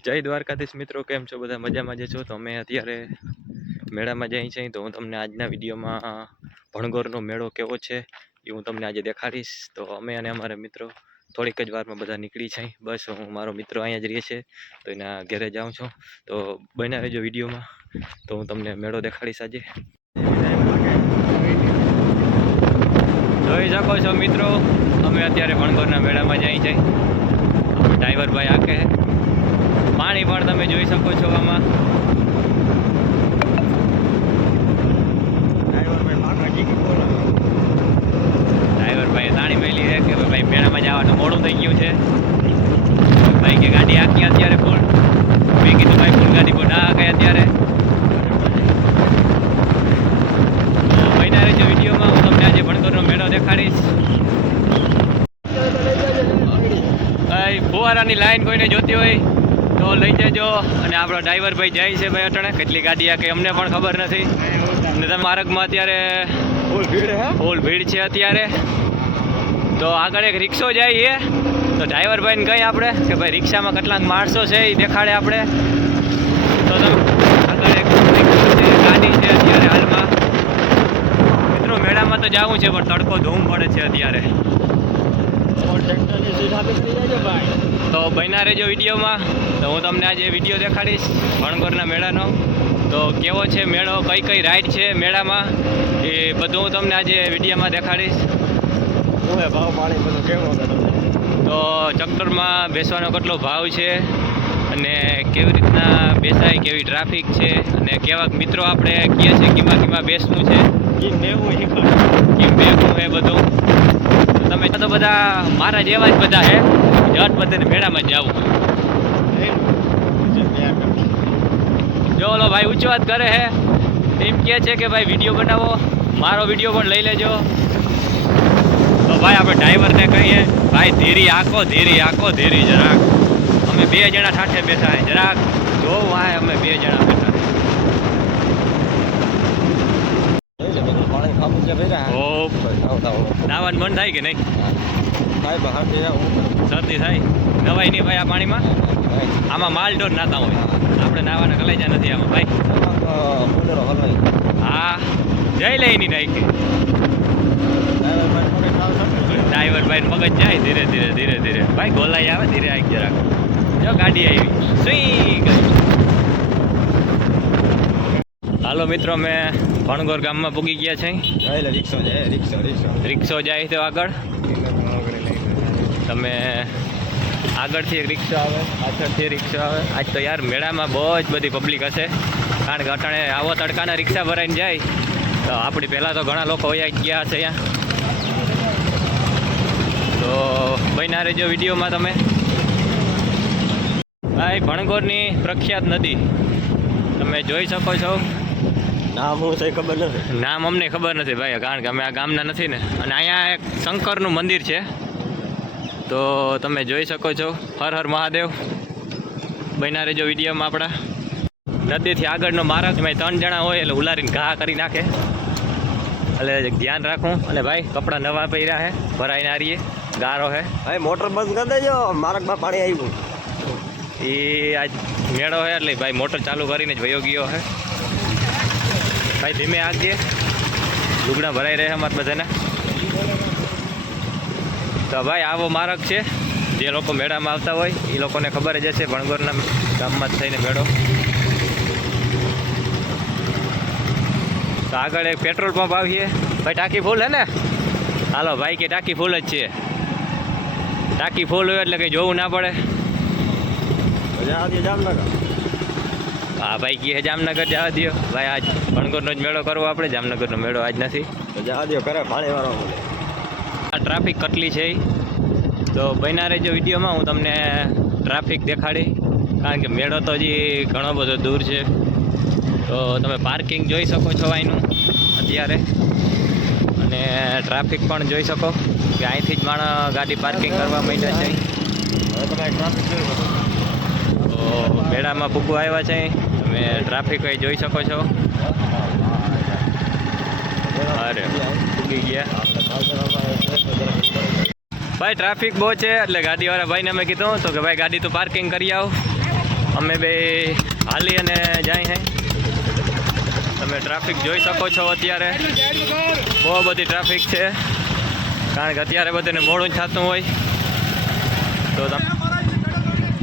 જય દ્વારકાધીશ મિત્રો, કેમ છો બધા? મજામાં જ છો? તો અમે અત્યારે મેળામાં જઈ છીએ. તો હું તમને આજના વિડીયોમાં ભણગોરનો મેળો કેવો છે એ હું તમને આજે દેખાડીશ. તો અમે અને અમારા મિત્રો થોડીક જ વારમાં બધા નીકળી છે. બસ હું મારો મિત્રો અહીંયા જ રહે છે, તો એના ઘરે જાઉં છું. તો બન્યા રહેજો વિડીયોમાં, તો હું તમને મેળો દેખાડીશ આજે. જોઈ શકો છો મિત્રો, અમે અત્યારે ભણગોરના મેળામાં જઈ છીએ. ડ્રાઈવર ભાઈ આકે પાણી પણ તમે જોઈ શકો છો. આમાં ડ્રાઈવર ભાઈ તાણી મેલી છે કે ભાઈ મેળામાં જવાનું મોડું થઈ ગયું છે. ભાઈ કે ગાડી આખી અત્યારે ફૂલ. મેં કીધું ભાઈ ફૂલ ગાડી બહુ ના આકે અત્યારે. બન્યા રહેજો વિડીયોમાં, હું તમને આજે ભણગોરનો મેળો દેખાડીશ. ફુવારાની લાઈન કોઈને જોતી હોય તો લઈ જજો. અને આપણો ડ્રાઈવર ભાઈ જાય છે ભાઈ અટણે કેટલી ગાડી આ કે અમને પણ ખબર નથી. અને તમે માર્ગમાં અત્યારે ફૂલ ભીડ છે અત્યારે. તો આગળ એક રિક્ષો જાય છે, તો ડ્રાઈવર ભાઈને કહી આપણે કે ભાઈ રિક્ષામાં કેટલાક માણસો છે એ દેખાડે આપણે. તો તમે આગળ એક રિક્ષો છે, ગાડી છે અત્યારે હાલમાં. મિત્રો મેળામાં તો જવું છે પણ તડકો ધૂમ પડે છે અત્યારે. તો બન્યા રહેજો વિડીયોમાં, તો હું તમને આજે વિડીયો દેખાડીશ ભણગોરના મેળાનો. તો કેવો છે મેળો, કઈ કઈ રાઈડ છે મેળામાં, એ બધું હું તમને આજે વિડીયોમાં દેખાડીશ. તો ચક્કરમાં બેસવાનો કેટલો ભાવ છે, અને કેવી રીતના બેસાય, કેવી ટ્રાફિક છે, અને કેવા મિત્રો આપણે કહે છે કેમાં બેસવું છે, કેમ બેસવું એ બધું. તમે તો બધા મારા જેવા જ બધા હે, જટ બધાને મેળામાં જ જવું. જો ઓલો ભાઈ ઊંચો વાત કરે હે, એમ કહે છે કે ભાઈ વિડીયો બનાવો, મારો વિડીયો પણ લઈ લેજો. તો ભાઈ આપણે ડ્રાઈવરને કહીએ ભાઈ ધીરી આંકો જરાક. અમે 2 જણા ઠાઠે બેઠા હે, જરાક જોવું આ અમે 2 જણા બેઠા. નાવાનું મન થાય કે નહીં? શરદી થાય, નવાય નહીં ભાઈ આ પાણીમાં. આમાં માલઢોર નાતા હોય, આપણે નાવાના કલેજા નથી આમાં ભાઈ. હા જઈ લે એની નાખી. ડ્રાઈવર ભાઈ મગજ જાય ધીરે ધીરે ભાઈ, ગોલાઈ આવે ધીરે આવી જરાક. જો ગાડી આવી સુઈ ગઈ. હાલો મિત્રો, મેં ભણગોર ગામમાં પૂગી ગયા છે. રિક્ષો જાય તો આગળ તમે આગળથી એક રિક્ષો આવે, પાછળથી રિક્ષો આવે. આજ તો યાર મેળામાં બહુ જ બધી પબ્લિક હશે, કારણ કે અટાણે આવો તડકાના રિક્ષા ભરાઈને જાય. તો આપણી પહેલાં તો ઘણા લોકો વયા ગયા હશે અહીંયા. તો બન્યા રહેજો વિડીયોમાં તમે. ભાઈ ભણગોરની પ્રખ્યાત નદી તમે જોઈ શકો છો. નામ હું છે ખબર નથી, નામ અમને ખબર નથી ભાઈ, કારણ કે અમે આ ગામના નથી ને. અને અહીંયા એક શંકરનું મંદિર છે, તો તમે જોઈ શકો છો. હર હર મહાદેવ. બન્યા રહેજો વિડીયોમાં આપણા. નદીથી આગળનો માર્ગ, એમાં 3 જણા હોય એટલે ઉલારીને ઘા કરી નાખે, એટલે ધ્યાન રાખવું. અને ભાઈ કપડાં નવા પહેર્યા હે, ભરાઈને આરીએ, ગારો હે ભાઈ. મોટર બંધ કરી દેજો, માર્ગમાં પાણી આવ્યું. એ આજ મેળો હે એટલે ભાઈ મોટર ચાલુ કરીને જ વયો ગયો હે. ભાઈ ધીમે આગજે, લુગડા ભરાઈ રહે અમારે બધાને. તો ભાઈ આવો માર્ગ છે, જે લોકો મેળામાં આવતા હોય એ લોકોને ખબર જ હશે. ભણગોરના ગામમાં જ થઈને મેળો. તો આગળ એક પેટ્રોલ પંપ આવીએ. ભાઈ ટાંકી ફૂલ હે ને? હાલો ભાઈ કે ટાંકી ફૂલ જ છે. ટાંકી ફૂલ હોય એટલે કંઈ જોવું ના પડે. જામનગર. હા ભાઈ કે જામનગર જવા દો ભાઈ. આજ ભણગોરનો જ મેળો કરવો આપણે, જામનગરનો મેળો આજ નથી. જવા દો કરે પાણી વાળો. આ ટ્રાફિક કેટલી છે તો બન્યા રહેજો વિડીયોમાં, હું તમને ટ્રાફિક દેખાડી. કારણ કે મેળો તો હજી ઘણો બધો દૂર છે. તો તમે પાર્કિંગ જોઈ શકો છો અહીંનું અત્યારે, અને ટ્રાફિક પણ જોઈ શકો કે અહીંથી જ માણસ ગાડી પાર્કિંગ કરવા માંડ્યા છે. તો મેળામાં પૂગવા આવ્યા છે, તમે ટ્રાફિક અહીં જોઈ શકો છો. અરે પૂગી ગયા ભાઈ. ટ્રાફિક બહુ છે એટલે ગાડીવાળા ભાઈને અમે કીધું તો કે ભાઈ ગાડી તો પાર્કિંગ કરી આવો. અમે બે હાલી અને જાય હે. તમે ટ્રાફિક જોઈ શકો છો અત્યારે બહુ બધી ટ્રાફિક છે, કારણ કે અત્યારે બધાને મોડું જ થતું હોય.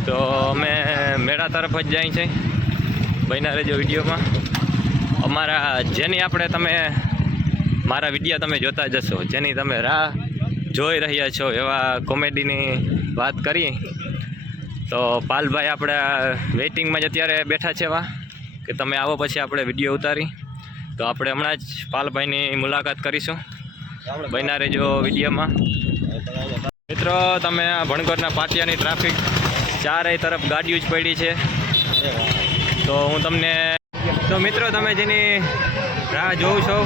તો અમે મેળા તરફ જ જાય છે. બન્યા રહેજો વિડીયોમાં. અમારા જેની આપણે તમે મારા વિડીયો તમે જોતા જશો, જેની તમે રાહ જોઈ રહ્યા છો એવા કોમેડીની વાત કરીએ તો પાલભાઈ આપણે વેઇટિંગમાં જ અત્યારે બેઠા છે એવા કે તમે આવો પછી આપણે વિડીયો ઉતારી. તો આપણે હમણાં જ પાલભાઈની મુલાકાત કરીશું. બન્યા રહેજો વિડીયોમાં. મિત્રો તમે આ ભણગોરના પાટિયાની ટ્રાફિક ચારેય તરફ ગાડીઓ જ પડી છે. તો હું તમને મિત્રો તમે જેની રાહ જોઉં છો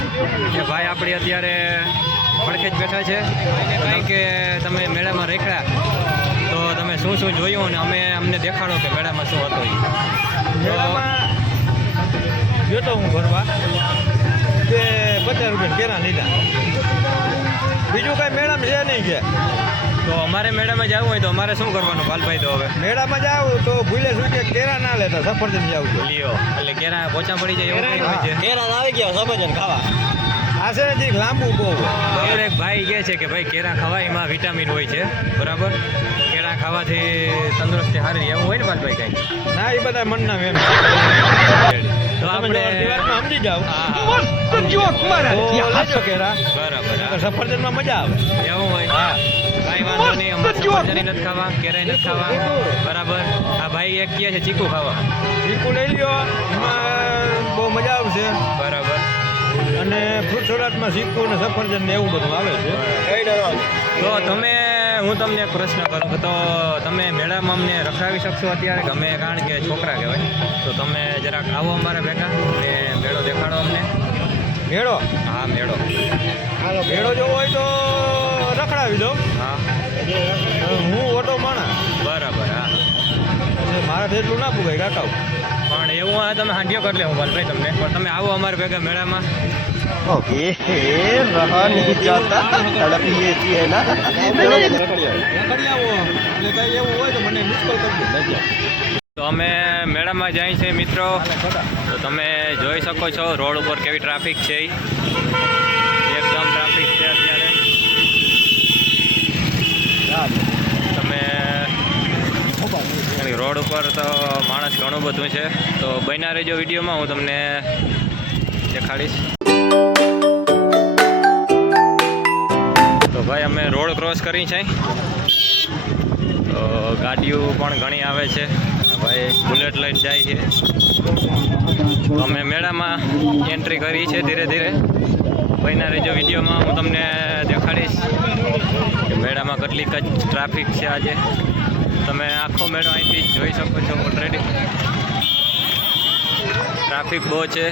કે ભાઈ આપણી અત્યારે પડખે જ બેઠા છે, કારણ કે તમે મેળામાં રેખડા તો તમે શું શું જોયું અને અમને દેખાડો કે મેળામાં શું હતો. મેળામાં જોતો હું ભરવા તે 50 રૂપિયા કેરા લીધા, બીજું કાંઈ મેળામાં છે નહીં છે. તો અમારે મેળામાં જવું હોય તો અમારે શું કરવાનું પાલભાઈ? તો હવે મેળામાં જાવ તો ભૂલે શું કે કેરા ના લેતા, સફરજન જાવ છો લ્યો એટલે કેરા પોચા પડી જાય એવું કંઈ હોય છે. કેરા આવી ગયા સફરજન ખાવા. આ છે ને લાંબુ બહુ. બરાબર. એક ભાઈ કહે છે કે ભાઈ કેરા ખવાય, એમાં વિટામિન હોય છે. બરાબર. કેરા ખાવાથી તંદુરસ્તી સારી એવું હોય ને પાલભાઈ કાંઈ? ના, એ બધા મનના એમ. તો આપણે સમજી જાવ હા લેજો કેરા, બરાબર. હા. સફરજનમાં મજા આવે. એવું હોય હા, કાંઈ વાંધો નહીં. અમારે સફરજન નથી ખાવા, કેરાય નથી ખાવા. બરાબર. આ ભાઈ એક કહે છે ચીકુ ખાવા. ચીકુ લઈ લ્યો, એમાં બહુ મજા આવશે. બરાબર. અને ફ્રૂટ સલાડમાં ચીકુ ને સફરજન ને એવું બધું આવે છે. તો હું તમને એક પ્રશ્ન કરું કે તો તમે મેળામાં અમને રખાવી શકશો અત્યારે ગમે, કારણ કે છોકરા કહેવાય. તો તમે જરાક આવો અમારા ભેગા ને મેળો દેખાડો અમને. મેળો હા મેળો. મેળો જોવો હોય તો રખડાવી દો. હા હું ઓટો માણા, બરાબર. હા મારાથી એટલું ના પૂગાય કાકા. પણ એવું હોય તમે હાંડિયો કરી લે હું ભાઈ તમને, પણ તમે આવો અમારા ભેગા મેળામાં. ઓકે રહા નહીં જાતા તડપ ये थी है ना રખડી આવો એટલે કઈ એવું હોય તો મને મિસ કોલ કરજો. તો અમે મેળામાં જાય છે મિત્રો. તો તમે જોઈ શકો છો રોડ ઉપર કેવી ટ્રાફિક છે. એકદમ ટ્રાફિક છે અત્યારે. તમે રોડ ઉપર તો માણસ ઘણું બધું છે. તો બન્યા રહેજો વિડીયોમાં, હું તમને દેખાડીશ. તો ભાઈ અમે રોડ ક્રોસ કરી છે. તો ગાડીઓ પણ ઘણી આવે છે. ભાઈ બુલેટ લઈને જાય છે. અમે મેળામાં એન્ટ્રી કરી છે ધીરે ધીરે. બન્યા રહેજો વિડીયોમાં, હું તમને દેખાડીશ કે મેળામાં કેટલીક જ ટ્રાફિક છે આજે. તમે આખો મેળો અહીંથી જોઈ શકો છો. ઓલરેડી ટ્રાફિક બહુ છે.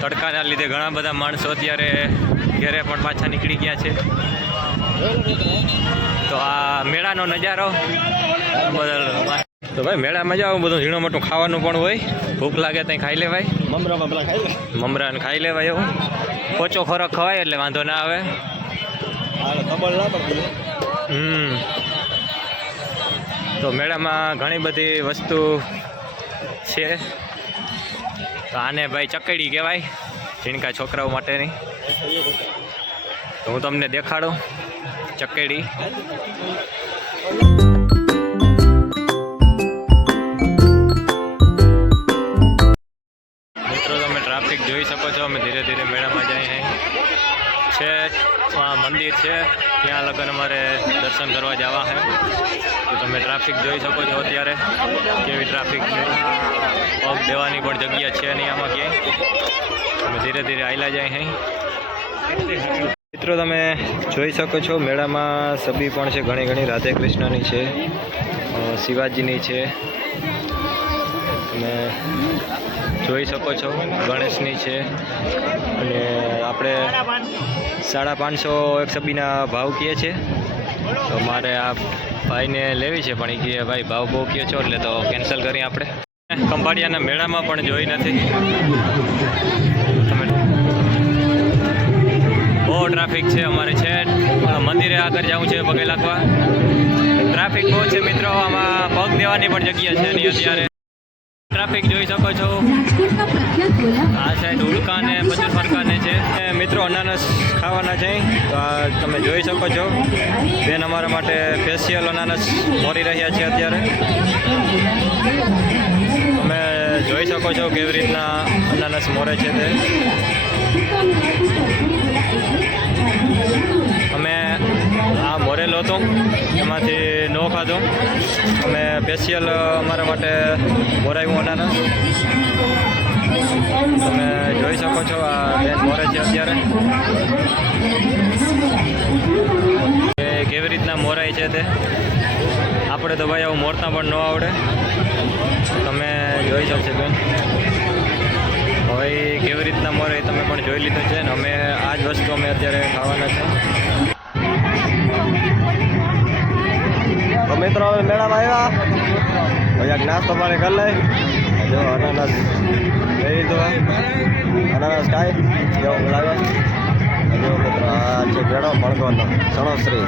તડકાના લીધે ઘણા બધા માણસો અત્યારે ઘરે પણ પાછા નીકળી ગયા છે. તો આ મેળાનો નજારો તો ભાઈ મેળામાં જાવ બધું ઝીણું મોટું ખાવાનું પણ હોય. ભૂખ લાગે ત્યાં ખાઈ લેવાય. મમરાને ખાઈ લેવાય. એવું ઓછો ખોરાક ખવાય એટલે વાંધો ના આવે. તો મેળામાં ઘણી બધી વસ્તુ છે. તો આને ભાઈ ચકેડી કહેવાય, ઝીણકા છોકરાઓ માટેની. તો હું તમને દેખાડું ચકેડી. મિત્રો તમે ટ્રાફિક જોઈ શકો છો. અમે ધીરે ધીરે મેળામાં જઈએ છે. મંદિર છે ત્યાં લગન અમારે દર્શન કરવા જવા છે. તો તમે ટ્રાફિક જોઈ શકો છો અત્યારે કેવી ટ્રાફિક છે. પગ દેવાની પણ જગ્યા છે નહીં આમાં ક્યાંય. અમે ધીરે ધીરે આયલા જાય અહીં. મિત્રો તમે જોઈ શકો છો મેળામાં સબી પણ છે ઘણી ઘણી. રાધે કૃષ્ણની છે, શિવાજીની છે. તમે જોઈ શકો છો ગણેશની છે. અને આપણે 550 એક સબીના ભાવ કહે છે. તો મારે આ ભાઈને લેવી છે પણ એ કહે ભાઈ ભાવ બહુ કહે છો એટલે તો કેન્સલ કરીએ આપણે. ખંભાળિયાના મેળામાં પણ જોઈ નથી. તમે બહુ ટ્રાફિક છે અમારે છે. મંદિરે આગળ જવું છે પગે લાગવા. ટ્રાફિક બહુ છે મિત્રો. આમાં પગ દેવાની પણ જગ્યા છે નહીં અત્યારે. ટ્રાફિક જોઈ શકો છો. આ સાઈડ ઉડકા ને બધું ફરકાને છે. મિત્રો અનાનસ ખાવાના છે તો આ તમે જોઈ શકો છો. બેન અમારા માટે સ્પેશિયલ અનાનસ મોરી રહ્યા છે અત્યારે. તમે જોઈ શકો છો કેવી રીતના અનાનસ મોરે છે તે. અમે આ મોરેલો હતો એમાંથી નો ખાધો. અમે સ્પેશિયલ અમારા માટે મોરાયું અનાનસ. તમે જોઈ શકો છો આ બેન મોરે છે અત્યારે. એ કેવી રીતના મોરાય છે તે આપણે તો ભાઈ આવું મોરતા પણ ન આવડે. તમે જોઈ શકશો બેન. હવે કેવી રીતના મોરે તમે પણ જોઈ લીધું છે ને. અમે આ જ વસ્તુ અમે અત્યારે ખાવાના છે. તો મિત્રો હવે મેળામાં આવ્યા હવે એક નાસ્તો પાણી કરી લઈ. જો અનાનસ લઈ લીધું. અનાનસ ખાય કેવું લાગે. જો મિત્રો આ છે મેળો ભણગોનો સણોશ્રી.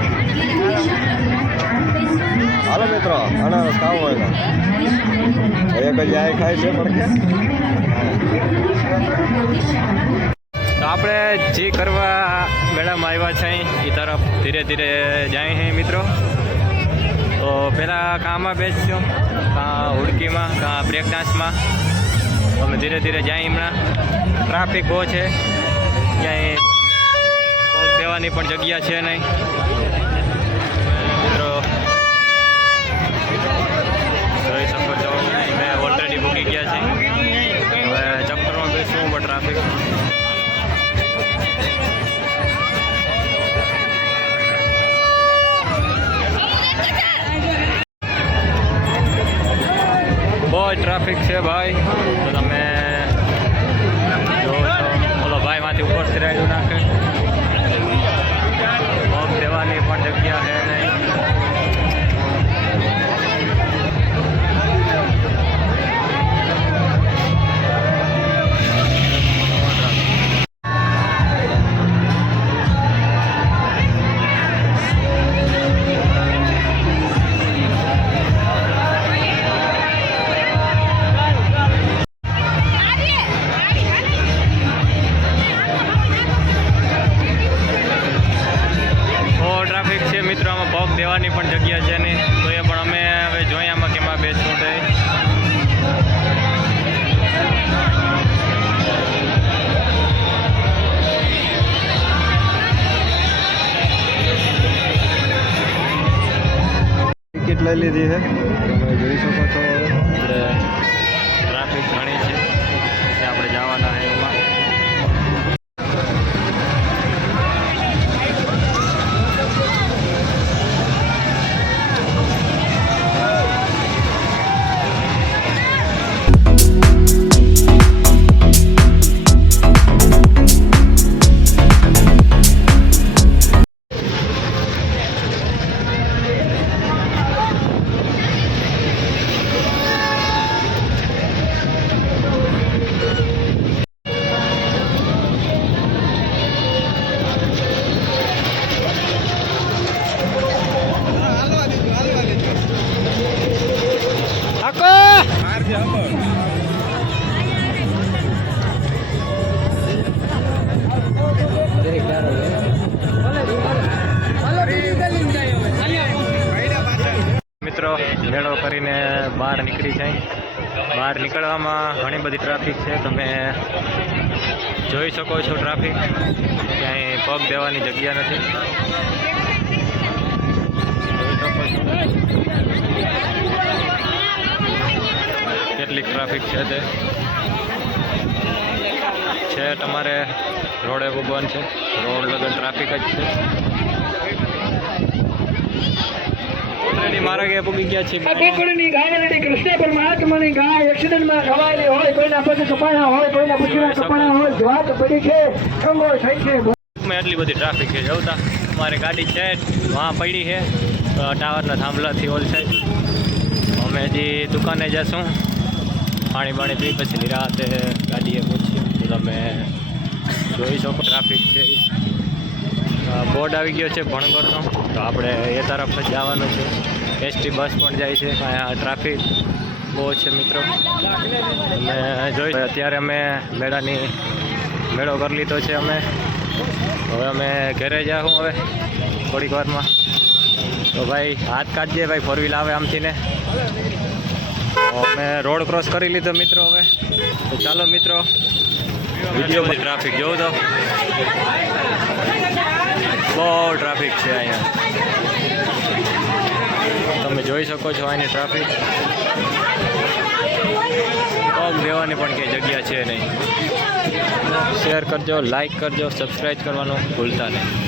હાલો મિત્રો અનાનસ ખાવું હોય તો એક જ આ ખાય છે પણ તો આપણે જે કરવા મેળામાં આવ્યા છે એ તરફ ધીરે ધીરે જાય છે મિત્રો. તો પહેલાં કાંમાં બેસશું, કાં હુડકીમાં, કાં બ્રેક ડાન્સમાં. અમે ધીરે ધીરે જાય. હમણાં ટ્રાફિક બહુ છે, ક્યાંય પગ દેવાની પણ જગ્યા છે નહીં મિત્રો. જોઈ શકો છો મેં ઓલરેડી મૂકી ગયા છે. હવે ચક્કરમાં બેસવું પણ ટ્રાફિક. બહુ ટ્રાફિક છે ભાઈ. તો તમે જોવો છો ઓલો ભાઈ માંથી ઉપરથી રાઈડું નાખે. પગ દેવાની પણ જગ્યા છે નહીં. મિત્રો આમાં પગ દેવાની પણ જગ્યા છે નહીં. તો એ પણ અમે હવે જોઈએ આમાં કેમાં બેસવું છે. ટિકિટ લઈ લીધી છે તમે જોઈ શકો છો. આપણે ટ્રાફિક ઘણી છે આપણે જવાના છે એમાં. મિત્રો મેળો કરીને બહાર નીકળી જાય. બહાર નીકળવામાં ઘણી બધી ટ્રાફિક છે. તમે જોઈ શકો છો ટ્રાફિક. ક્યાંય પગ દેવાની જગ્યા નથી. કેટલીક ટ્રાફિક છે તે છે. તમારે રોડે ભગવાન છે, રોડ લગન ટ્રાફિક જ છે. ઓલરેડી મારા ગયા પૂગી ગયા છે. ગોકુળની ગાયલડી કૃષ્ણ પરમાત્માની ગાય એક્સિડન્ટમાં ઘવાયેલી હોય, કોઈના પગ કપાણા હોય, કોઈના પૂછડા કપાણા હોય, વાત પડી છે, કંગો થઈ છે. એટલી બધી ટ્રાફિક છે. જવતા મારી ગાડી છે વहाँ પડી છે ટાવરના થાંભલાથી ઓલ સાઈડ. અમે હજી દુકાને જશું, પાણી બાણી પી પછી નિરાતે ગાડીએ પહોંચીએ. તો તમે જોઈ શકો ટ્રાફિક છે. બોર્ડ આવી ગયો છે ભણગરનો, તો આપણે એ તરફ જ જવાનું છે. એસટી બસ પણ જાય છે. અહીંયા ટ્રાફિક બહુ છે મિત્રો. અને જોઈ અત્યારે અમે મેળો કરી લીધો છે અમે. હવે અમે ઘરે જાઉં હવે થોડીક વારમાં. તો ભાઈ હાથ કાઢજે ભાઈ, 4 વ્હીલ આવે આમથી ને. તો અમે રોડ ક્રોસ કરી લીધો મિત્રો હવે. તો ચાલો મિત્રો, વિડીયોમાં ટ્રાફિક જોઉં તો બહુ ટ્રાફિક છે અહીંયા, તમે જોઈ શકો છો અહીંની ટ્રાફિક. પગ દેવાની પણ કંઈ જગ્યા છે નહીં. શેર કરજો, લાઈક કરજો, સબસ્ક્રાઈબ કરવાનું ભૂલતા નહીં.